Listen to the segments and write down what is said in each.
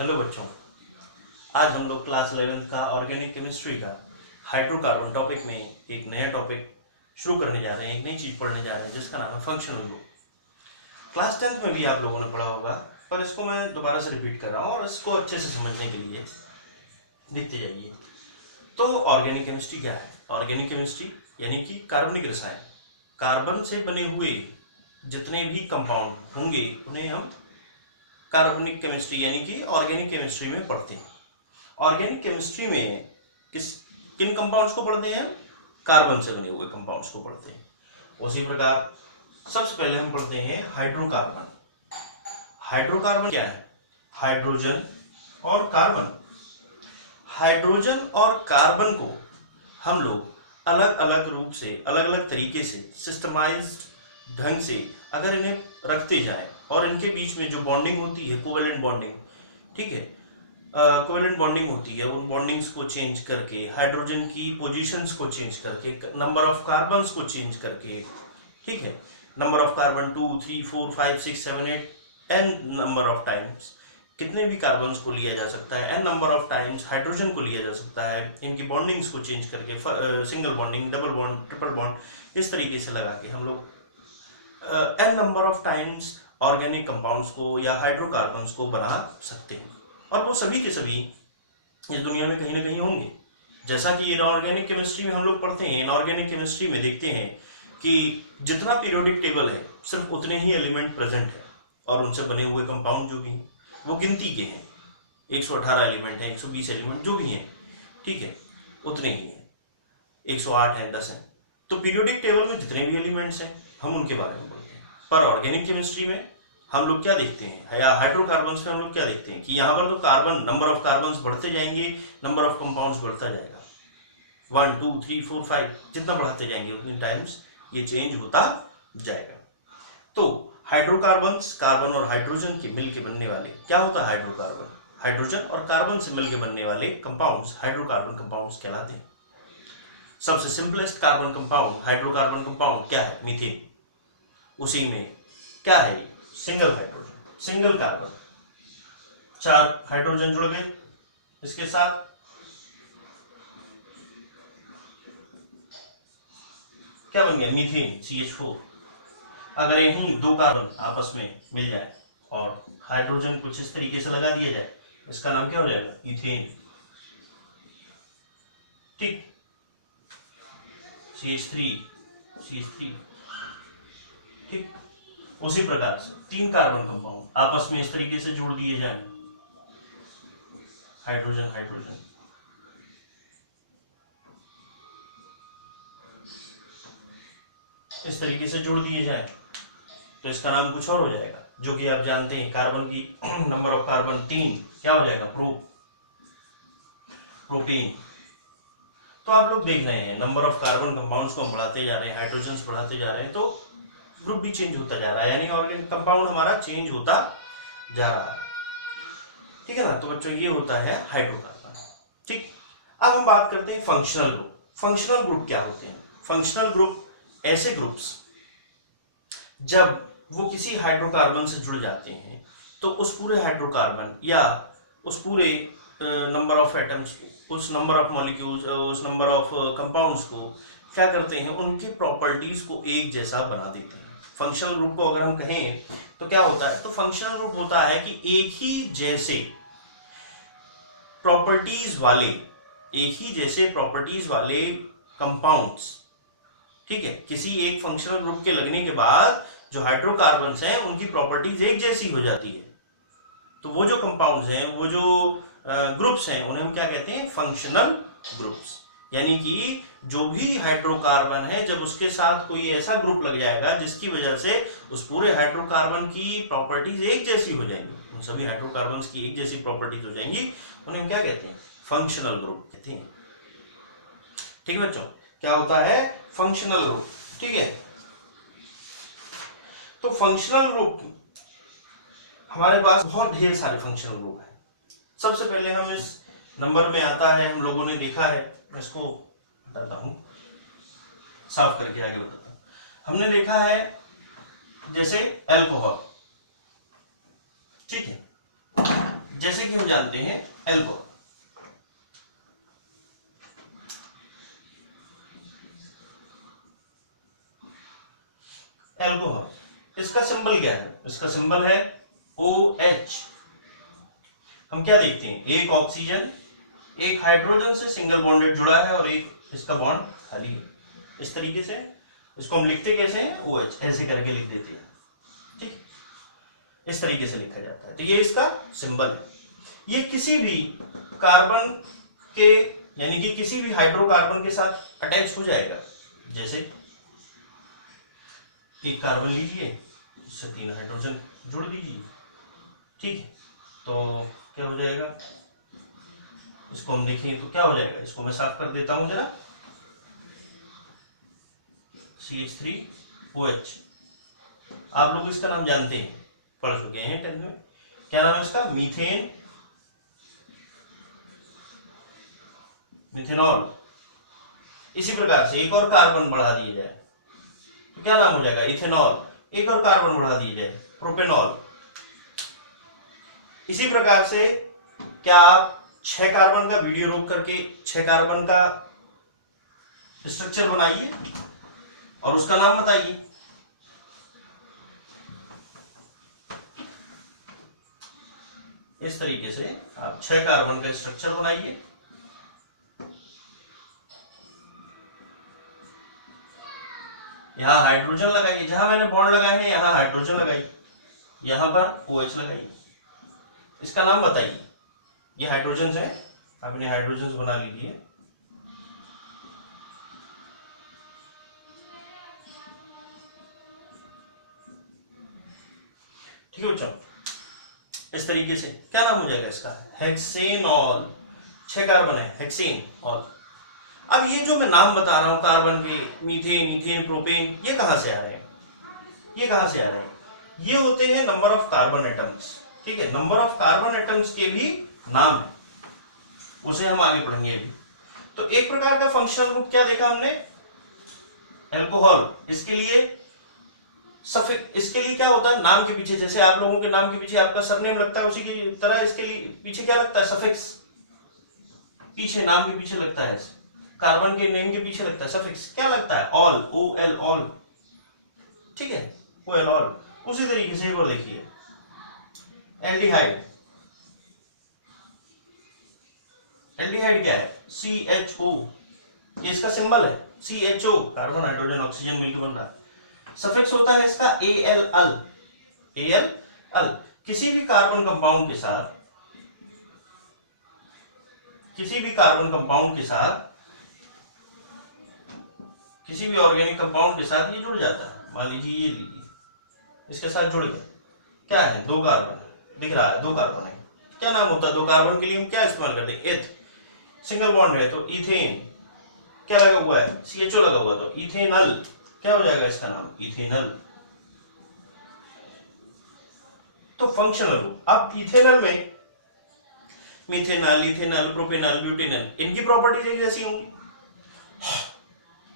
Hello बच्चों, आज हम लोग क्लास 11th का ऑर्गेनिक केमिस्ट्री का हाइड्रोकार्बन टॉपिक में एक नया टॉपिक शुरू करने जा रहे हैं। एक नई चीज पढ़ने जा रहे हैं जिसका नाम है फंक्शनल ग्रुप। क्लास 10th में भी आप लोगों ने पढ़ा होगा, पर इसको मैं दोबारा से रिपीट कर रहा हूँ और इसको अच्छे से समझने के लिए देखते जाइए। तो ऑर्गेनिक केमिस्ट्री क्या है? ऑर्गेनिक केमिस्ट्री यानी कि कार्बनिक रसायन, कार्बन से बने हुए जितने भी कंपाउंड होंगे उन्हें हम कार्बनिक केमिस्ट्री यानी कि ऑर्गेनिक केमिस्ट्री में पढ़ते हैं। ऑर्गेनिक केमिस्ट्री में किन कंपाउंड्स को पढ़ते हैं? कार्बन से बने हुए कंपाउंड्स को पढ़ते हैं। उसी प्रकार सबसे पहले हम पढ़ते हैं हाइड्रोकार्बन। हाइड्रोकार्बन क्या है? हाइड्रोजन और कार्बन। हाइड्रोजन और कार्बन को हम लोग अलग अलग रूप से, अलग अलग तरीके से, सिस्टमाइज्ड ढंग से अगर इन्हें रखते जाए और इनके बीच में जो बॉन्डिंग होती है, कोवेलेंट बॉन्डिंग, ठीक है, कोवेलेंट बॉन्डिंग होती है, उन बॉन्डिंग्स को चेंज करके, हाइड्रोजन की पोजीशंस को चेंज करके, नंबर ऑफ कार्बन्स को चेंज करके, ठीक है, number of carbon 2, 3, 4, 5, 6, 7, 8 n number of times, कितने भी कार्बन्स को लिया जा सकता है, n number of times hydrogen को लिया जा सकता है। इनकी बॉन्डिंग्स को चेंज करके, single bonding, double bond, triple bond, इस तरीके से लगा के हम लोग n number of times organic compounds को या हाइड्रोकार्बन्स को बना सकते हैं। और वो सभी के सभी इस दुनिया में कहीं ना कहीं होंगे। जैसा कि इनऑर्गेनिक केमिस्ट्री में हम लोग पढ़ते हैं, इनऑर्गेनिक केमिस्ट्री में देखते हैं कि जितना पीरियोडिक टेबल है सिर्फ उतने ही एलिमेंट प्रेजेंट है और उनसे बने हुए कंपाउंड जो भी हैं वो गिनती के हैं। 118 एलिमेंट हैं, 120 एलिमेंट जो भी हैं, ठीक है, उतने ही हैं। 108 हैं, 10 हैं। तो पीरियोडिक टेबल में जितने भी एलिमेंट्स हैं हम उनके बारे में पढ़ते हैं। पर ऑर्गेनिक केमिस्ट्री में हम लोग क्या देखते हैं, या हाइड्रोकार्बन्स में हम लोग क्या देखते हैं कि यहाँ पर तो कार्बन, नंबर ऑफ कार्बन्स बढ़ते जाएंगे, नंबर ऑफ कंपाउंड्स बढ़ता जाएगा, 1, 2, 3, 4, 5 जितना बढ़ाते जाएंगे उतनी टाइम्स ये चेंज होता जाएगा। तो हाइड्रोकार्बन्स, कार्बन और हाइड्रोजन के मिल के बनने वाले, क्या होता है हाइड्रोकार्बन? हाइड्रोजन और कार्बन से मिलकर बनने वाले कंपाउंड्स हाइड्रोकार्बन कंपाउंड्स कहलाते हैं। सबसे simplest carbon compound, hydrocarbon compound क्या है? मीथेन। उसी में क्या है? Single hydrogen, single carbon, 4 hydrogen जुड़ गए इसके साथ, क्या बन गया? Methane, CH4। अगर यही 2 कार्बन आपस में मिल जाए और हाइड्रोजन कुछ इस तरीके से लगा दिया जाए, इसका नाम क्या हो जाएगा? इथेन। ठीक, CH3, ठीक। उसी प्रकार से 3 कार्बन कंपाउंड आपस में इस तरीके से जोड़ दिए जाए, हाइड्रोजन हाइड्रोजन, इस तरीके से जोड़ दिए जाए तो इसका नाम कुछ और हो जाएगा, जो कि आप जानते हैं कार्बन की नंबर ऑफ कार्बन 3, क्या हो जाएगा? प्रोपेन। तो आप लोग देख रहे हैं नंबर ऑफ कार्बन कंपाउंड्स को हम बढ़ाते जा रहे हैं, हाइड्रोजन बढ़ाते जा रहे हैं, तो ग्रुप भी चेंज होता जा रहा है, यानी ऑर्गेनिक कंपाउंड हमारा चेंज होता जा रहा है, ठीक है ना। तो बच्चों ये होता है हाइड्रोकार्बन, ठीक। अब हम बात करते हैं फंक्शनल ग्रुप। फंक्शनल ग्रुप क्या होते हैं? फंक्शनल ग्रुप ऐसे ग्रुप्स जब वो किसी हाइड्रोकार्बन से जुड़ जाते हैं तो उस पूरे हाइड्रोकार्बन या उस पूरे नंबर ऑफ एटम्स, उस नंबर ऑफ मॉलिक्यूल्स, उस नंबर ऑफ कंपाउंड्स को क्या करते हैं, उनके प्रॉपर्टीज को एक जैसा बना देते हैं। फंक्शनल ग्रुप को अगर हम कहें तो क्या होता है? तो फंक्शनल ग्रुप होता है कि एक ही जैसे प्रॉपर्टीज वाले कंपाउंड्स, ठीक है, किसी एक फंक्शनल ग्रुप के लगने के बाद जो हाइड्रोकार्बन्स हैं उनकी प्रॉपर्टीज एक जैसी हो जाती है। तो वो जो कंपाउंड्स हैं, वो जो ग्रुप्स हैं, उन्हें हम क्या कहते हैं? Functional groups. यानी कि जो भी हाइड्रोकार्बन है, जब उसके साथ कोई ऐसा ग्रुप लग जाएगा जिसकी वजह से उस पूरे हाइड्रोकार्बन की प्रॉपर्टीज एक जैसी हो जाएंगी, उन सभी हाइड्रोकार्बन्स की एक जैसी प्रॉपर्टीज हो जाएंगी, उन्हें हम क्या कहते हैं? फंक्शनल ग्रुप कहते हैं। ठीक है बच्चों, क्या होता है? फंक्शनल ग्रुप, ठीक है। तो फंक्शनल ग्रुप, हमारे पास बहुत ढेर सारे फंक्शनल ग्रुप हैं। सबसे पहले हम इस नंबर में आता है, हम लोगों ने देखा है, मैं इसको हटाता हूं, साफ करके आगे बताता हूं। हमने देखा है जैसे अल्कोहल, ठीक है, जैसे कि हम जानते हैं एल्कोहल, एल्कोहल इसका सिंबल क्या है? इसका सिंबल है OH। हम क्या देखते हैं, एक ऑक्सीजन एक हाइड्रोजन से सिंगल बॉन्डेड जुड़ा है और एक इसका बॉन्ड खाली है। इस तरीके से इसको हम लिखते कैसे हैं, OH ऐसे करके लिख देते हैं, ठीक, इस तरीके से लिखा जाता है। तो ये इसका सिंबल है। ये किसी भी कार्बन के यानी कि किसी भी हाइड्रोकार्बन के साथ अटैच हो जाएगा। जैसे एक कार्बन लीजिए, इससे 3 हाइड्रोजन जोड़ दीजिए, ठीक है, तो क्या हो जाएगा, इसको हम देखें तो क्या हो जाएगा, इसको मैं साफ कर देता हूं जरा, CH3OH। आप लोग इसका नाम जानते हैं, पढ़ चुके हैं 10th में। क्या नाम है इसका, मीथेन, मिथेनॉल। इसी प्रकार से एक और कार्बन बढ़ा दिया जाए तो क्या नाम हो जाएगा, इथेनॉल। एक और कार्बन बढ़ा दिया जाए, प्रोपेनॉल। इसी प्रकार से क्या आप 6 कार्बन का वीडियो रोक करके 6 कार्बन का स्ट्रक्चर बनाइए और उसका नाम बताइए। इस तरीके से आप 6 कार्बन का स्ट्रक्चर बनाइए। यहां हाइड्रोजन लगाइए, जहां मैंने बॉन्ड लगाए हैं यहां हाइड्रोजन लगाइए, यहां पर OH लगाइए। इसका नाम बताइए। ये हाइड्रोजन है, आपने हाइड्रोजन बना लीजिए। ठीक है बच्चों, इस तरीके से क्या नाम हो जाएगा इसका, हेक्सेनॉल। 6 कार्बन है, हेक्सेनॉल। अब ये जो मैं नाम बता रहा हूं कार्बन के, मीथेन, इथेन, प्रोपेन, ये कहां से आ रहे हैं, ये कहां से आ रहे हैं, ये होते हैं नंबर ऑफ कार्बन एटम्स। ठीक है, नंबर ऑफ कार्बन एटम्स के भी नाम है, उसे हम आगे पढ़ेंगे अभी। तो एक प्रकार का फंक्शनल ग्रुप क्या देखा हमने, एल्कोहल। इसके लिए सफिक्स, इसके लिए क्या होता है, नाम के पीछे, जैसे आप लोगों के नाम के पीछे आपका सरनेम लगता है, उसी की तरह इसके लिए पीछे क्या लगता है, सफिक्स। पीछे नाम के पीछे लगता है, कार्बन के नेम के पीछे लगता है सफिक्स, क्या लगता है, ऑल, OL, ऑल। ठीक है, OL, ऑल। उसी तरीके से एक और देखिए, एल्डिहाइड। एल्डिहाइड क्या है, CHO। ये इसका सिंबल है, CHO, कार्बन हाइड्रोजन ऑक्सीजन मिलकर बन रहा है। सफिक्स होता है इसका AL, AL। किसी भी कार्बन कंपाउंड के साथ, किसी भी कार्बन कंपाउंड के साथ, किसी भी ऑर्गेनिक कंपाउंड के साथ ये जुड़ जाता है। मान लीजिए ये लीजिए, इसके साथ जुड़ गया, क्या है, 2 कार्बन दिख रहा है, 2 कार्बन है। क्या नाम होता है 2 कार्बन के लिए, हम क्या इस्तेमाल करते हैं, एथ। सिंगल बॉन्ड है तो इथेन, क्या लगा हुआ है, CHO लगा हुआ, तो इथेनल। क्या हो जाएगा इसका नाम, इथेनल। तो फंक्शनल ग्रुप। अब इथेनल में मिथेनॉल, इथेनॉल, प्रोपेनॉल, ब्यूटेनॉल, इनकी प्रॉपर्टीज एक जैसी होंगी।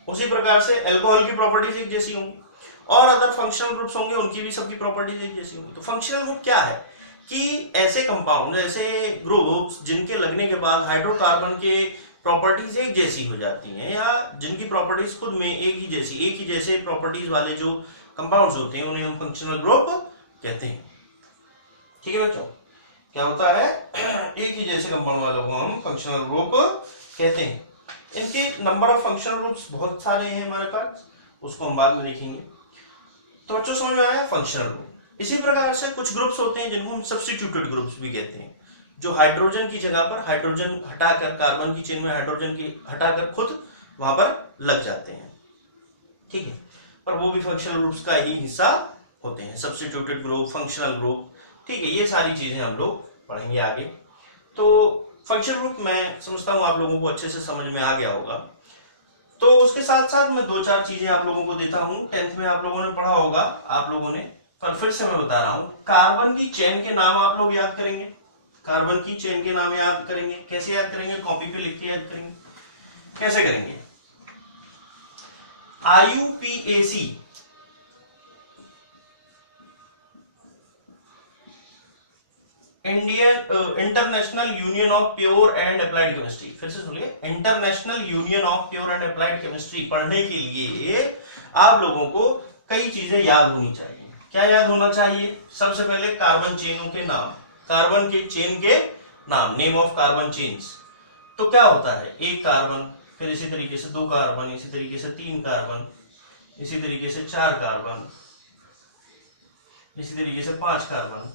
उसी प्रकार से अल्कोहल की प्रॉपर्टीज एक जैसी होंगी, और अदर फंक्शनल ग्रुप्स होंगे, उनकी भी सबकी प्रॉपर्टीज एक जैसी होंगी। तो फंक्शनल ग्रुप क्या है कि ऐसे कंपाउंड, ऐसे ग्रुप्स जिनके लगने के बाद हाइड्रोकार्बन के प्रॉपर्टीज एक जैसी हो जाती हैं, या जिनकी प्रॉपर्टीज खुद में एक ही जैसे प्रॉपर्टीज वाले जो कंपाउंड्स होते हैं, उन्हें हम फंक्शनल ग्रुप कहते हैं। ठीक है बच्चों, क्या होता है, एक ही जैसे कंपाउंड वालों को हम फंक्शनल ग्रुप कहते हैं। इनके नंबर ऑफ फंक्शनल ग्रुप्स बहुत सारे हैं हमारे पास, उसको हम बाद में देखेंगे। तो बच्चों समझ में आया फंक्शनल ग्रुप। इसी प्रकार से कुछ ग्रुप्स होते हैं जिनको हम सब्स्टिट्यूटेड ग्रुप्स भी कहते हैं, जो हाइड्रोजन की जगह पर हाइड्रोजन हटाकर, कार्बन की चेन में हाइड्रोजन की हटाकर खुद वहां पर लग जाते हैं। ठीक है, पर वो भी फंक्शनल ग्रुप्स का ही हिस्सा होते हैं, सब्स्टिट्यूटेड ग्रुप, फंक्शनल ग्रुप। ठीक है, ये सारी चीजें हम लोग पढ़ेंगे आगे। तो फंक्शनल ग्रुप मैं समझता हूं आप लोगों को अच्छे से समझ में आ गया होगा। तो उसके साथ साथ मैं 2-4 चीजें आप लोगों को देता हूं। 10th में आप लोगों ने पढ़ा होगा, आप लोगों ने, पर फिर से मैं बता रहा हूं, कार्बन की चेन के नाम आप लोग याद करेंगे। कार्बन की चेन के नाम याद करेंगे, कैसे याद करेंगे, कॉपी पे लिख के याद करेंगे। कैसे करेंगे, IUPAC, international union of pure and applied chemistry. फिर से सुनिए, international union of pure and applied chemistry पढ़ने के लिए आप लोगों को कई चीजें याद होनी चाहिए। क्या याद होना चाहिए? सबसे पहले कार्बन चेनों के नाम, कार्बन के चेन के नाम, नेम ऑफ कार्बन चेन्स। तो क्या होता है, एक कार्बन, फिर इसी तरीके से 2 कार्बन, इसी तरीके से 3 कार्बन, इसी तरीके से 4 कार्बन, इसी तरीके से 5 कार्बन।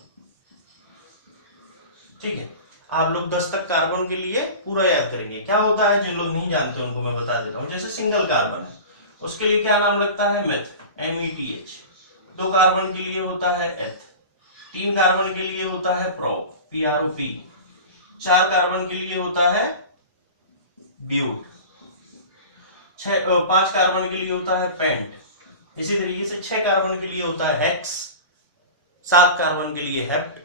ठीक है, आप लोग 10 तक कार्बन के लिए पूरा याद करेंगे। क्या होता है, जिन लोग नहीं जानते उनको मैं बता देता हूं। जैसे सिंगल कार्बन है, उसके लिए क्या नाम लगता है, मेथ, METH। 2 कार्बन के लिए होता है एथ, 3 कार्बन के लिए होता है प्रोप, PROP, 4 कार्बन के लिए होता है ब्यूट, 5 कार्बन के लिए होता है पेंट, इसी तरीके से 6 कार्बन के लिए होता है हेक्स, 7 कार्बन के लिए हेप्ट,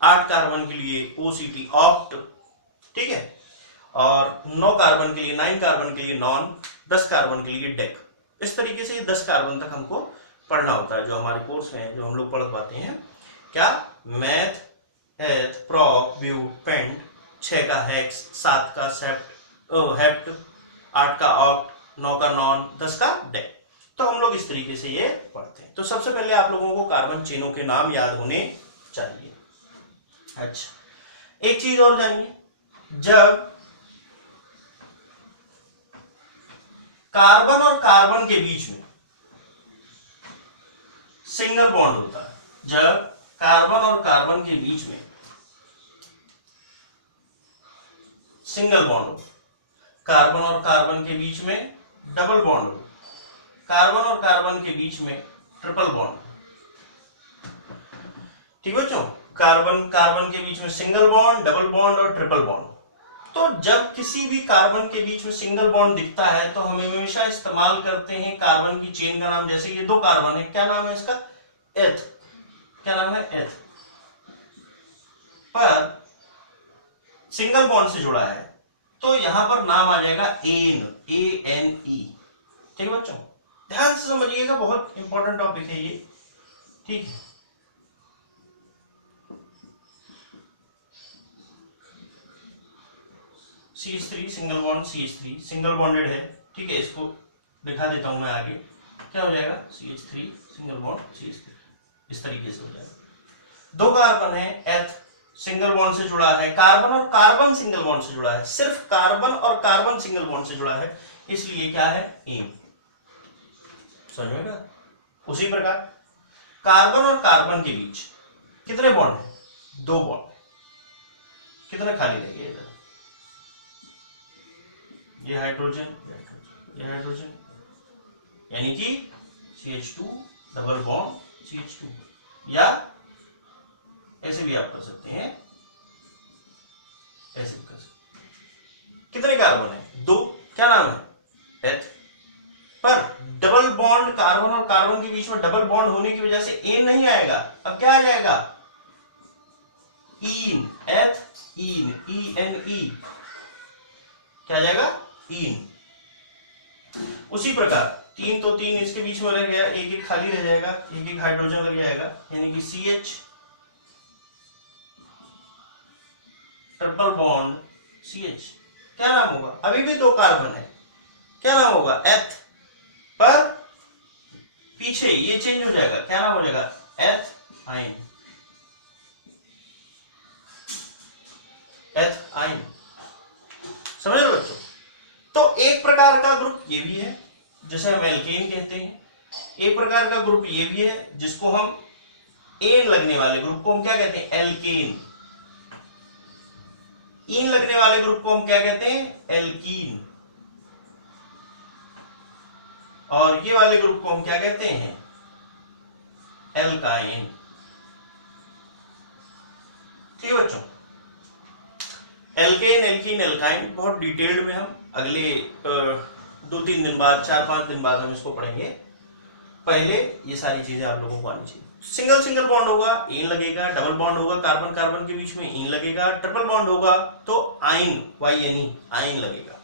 8 कार्बन के लिए OCT, ऑक्ट। ठीक है, और 9 कार्बन के लिए, 9 कार्बन के लिए नॉन, 10 कार्बन के लिए डेक। इस तरीके से 10 कार्बन तक हमको पढ़ना होता है, जो हमारे कोर्स में है, जो हम लोग पढ़ पाते हैं। क्या, मैथ, एथ, प्रोप, ब्यूट, पेंट, 6 का हेक्स, 7 का हेप्ट, 8 का ऑक्ट, 9 का नॉन, 10 का डेक। तो हम लोग इस तरीके से ये पढ़ते हैं। तो सबसे पहले आप लोगों को कार्बन चेनों के नाम याद होने चाहिए। अच्छा, एक चीज और जानिए, जब कार्बन और कार्बन के बीच में सिंगल बॉन्ड होता है, जब कार्बन और कार्बन के बीच में सिंगल बॉन्ड हो, कार्बन और कार्बन के बीच में डबल बॉन्ड हो, कार्बन और कार्बन के बीच में ट्रिपल बॉन्ड। ठीक बच्चों, कार्बन कार्बन के बीच में सिंगल बॉन्ड, डबल बॉन्ड और ट्रिपल बॉन्ड। तो जब किसी भी कार्बन के बीच में सिंगल बॉन्ड दिखता है तो हम हमेशा इस्तेमाल करते हैं कार्बन की चेन का नाम। जैसे ये 2 कार्बन है, क्या नाम है इसका, एथ, क्या नाम है, एथ। पर सिंगल बॉन्ड से जुड़ा है तो यहां पर नाम आ जाएगा एन, ANE। ठीक है बच्चों, ध्यान से समझिएगा, बहुत इंपॉर्टेंट टॉपिक है ये। ठीक है, CH3 single bond, CH3 single bonded है। ठीक है, इसको दिखा देता हूं मैं आगे। क्या हो जाएगा, CH3 सिंगल बॉन्ड, CH3 इस तरीके से हो जाएगा। 2 कार्बन है, एथ सिंगल बॉन्ड से जुड़ा है, कार्बन और कार्बन सिंगल बॉन्ड से जुड़ा है, सिर्फ कार्बन और कार्बन सिंगल बॉन्ड से जुड़ा है, इसलिए क्या है, एन। समझ में क्या? उसी प्रकार कार्बन और कार्बन के बीच कितने बॉन्ड है, 2 बॉन्ड। कितने खाली रह गए इधर, ये हाइड्रोजन, ये हाइड्रोजन, यानी कि CH2 डबल बॉन्ड CH2, या ऐसे भी आप कर सकते हैं, ऐसे भी कर सकते हैं। कितने कार्बन है, 2, क्या नाम है, एथ। पर डबल बॉन्ड कार्बन और कार्बन के बीच में डबल बॉन्ड होने की वजह से एन नहीं आएगा, अब क्या आ जाएगा, ईन, एथ ईन, ENE, क्या आ जाएगा, ईन। उसी प्रकार 3 तो 3 इसके बीच में रह गया, एक एक खाली रह जाएगा, एक एक हाइड्रोजन लग जाएगा, यानी कि CH ट्रिपल बॉन्ड CH। क्या नाम होगा, अभी भी 2 कार्बन है, क्या नाम होगा, एथ। पर पीछे ये चेंज हो जाएगा, क्या नाम हो जाएगा, एथ आइन, एथ आइन। समझ रहे हो बच्चों? तो एक प्रकार का ग्रुप ये भी है जिसे हम एल्केन कहते हैं, एक प्रकार का ग्रुप ये भी है जिसको हम एन लगने वाले ग्रुप को हम क्या कहते हैं, एल्केन। ईन लगने वाले ग्रुप को हम क्या कहते हैं, एल्कीन। और ये वाले ग्रुप को हम क्या कहते हैं, एल्काइन। ठीक है बच्चों, एल्केन, एल्कीन, एल्काइन बहुत डिटेल्ड में हम अगले 2-3 दिन बाद, 4-5 दिन बाद हम इसको पढ़ेंगे। पहले ये सारी चीजें आप लोगों को आनी चाहिए। सिंगल सिंगल बॉन्ड होगा, ईन लगेगा, डबल बॉन्ड होगा, कार्बन कार्बन के बीच में ईन लगेगा, ट्रिपल बॉन्ड होगा तो आइन, YNE, आइन लगेगा।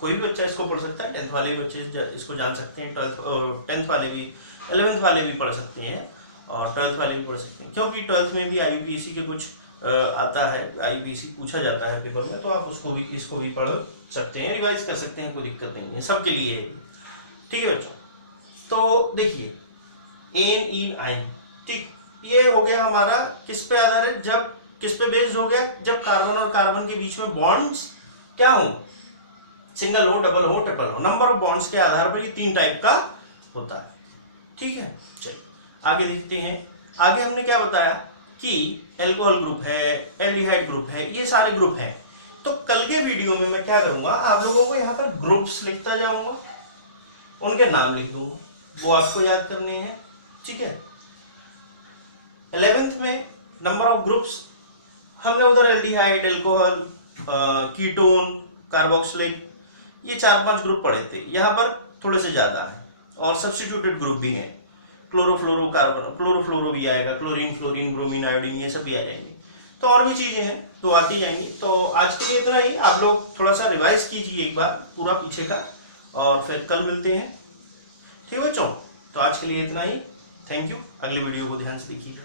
कोई भी बच्चा इसको पढ़ सकता है, 10th वाले भी बच्चे इसको जान सकते हैं, 10th वाले भी, 11th वाले भी पढ़ सकते हैं और 12th वाले भी पढ़ सकते हैं, क्योंकि 12th में भी IUPAC के कुछ आता है, IUPAC पूछा जाता है पेपर में, तो आप इसको भी पढ़ सकते हैं, रिवाइज कर सकते हैं, कोई दिक्कत नहीं है, सबके लिए है। ठीक है बच्चों, तो देखिए एन इन आइन, ठीक, ये हो गया हमारा किस पे आधारित, जब किस पे बेस्ड हो गया, जब कार्बन और कार्बन के बीच में बॉन्ड्स क्या हो, सिंगल हो, डबल हो, ट्रिपल हो, नंबर ऑफ बॉन्ड्स के आधार पर ये 3 टाइप का होता है। ठीक है, चलिए आगे देखते हैं। आगे हमने क्या बताया कि एल्कोहल ग्रुप है, एल्डिहाइड ग्रुप है, ये सारे ग्रुप हैं। तो कल के वीडियो में मैं क्या करूंगा, आप लोगों को यहाँ पर ग्रुप्स लिखता जाऊंगा, उनके नाम लिख दूंगा, वो आपको याद करने हैं। ठीक है, 11th में नंबर ऑफ ग्रुप्स हमने उधर एल्डिहाइड, एल्कोहल, कीटोन, कार्बोक्सिलिक, ये 4-5 ग्रुप पढ़े थे, यहाँ पर थोड़े से ज्यादा है, और सब्स्टिट्यूटेड ग्रुप भी हैं, क्लोरोफ्लोरोकार्बन, क्लोरोफ्लोरो भी आएगा, क्लोरीन, फ्लोरीन, ब्रोमीन, आयोडीन, ये सब भी आ जाएंगे, तो और भी चीजें हैं तो आती जाएंगी। तो आज के लिए इतना ही, आप लोग थोड़ा सा रिवाइज कीजिए एक बार पूरा पीछे का, और फिर कल मिलते हैं। ठीक है बच्चों, तो आज के लिए इतना ही, थैंक यू, अगले वीडियो को ध्यान से देखिएगा।